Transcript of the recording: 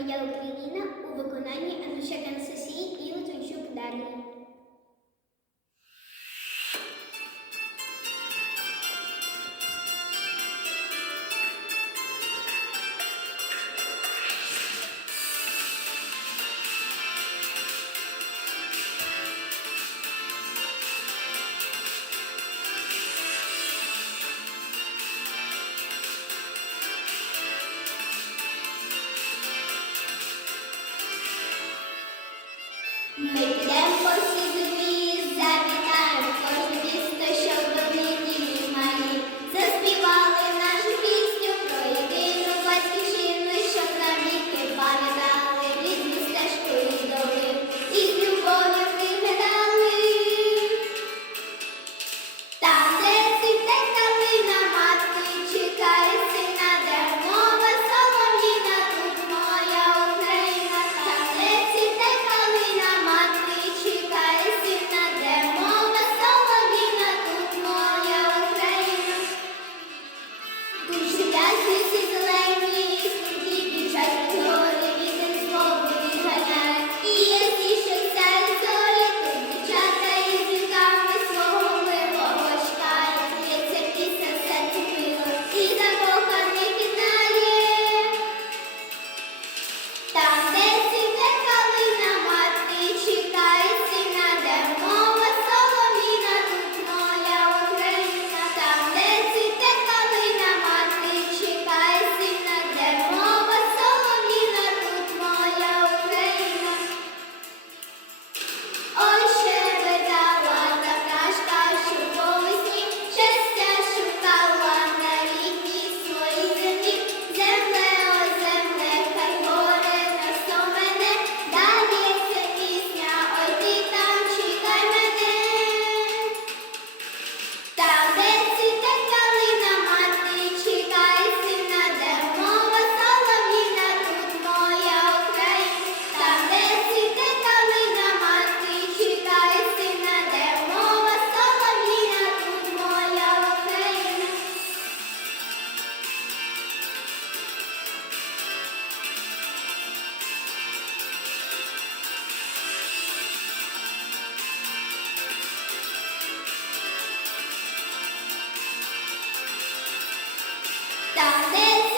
моя Україна у виконанні Анушек Анастасії і Ми йдемо по світові, завітаємо кожен дійсно. Stand たです。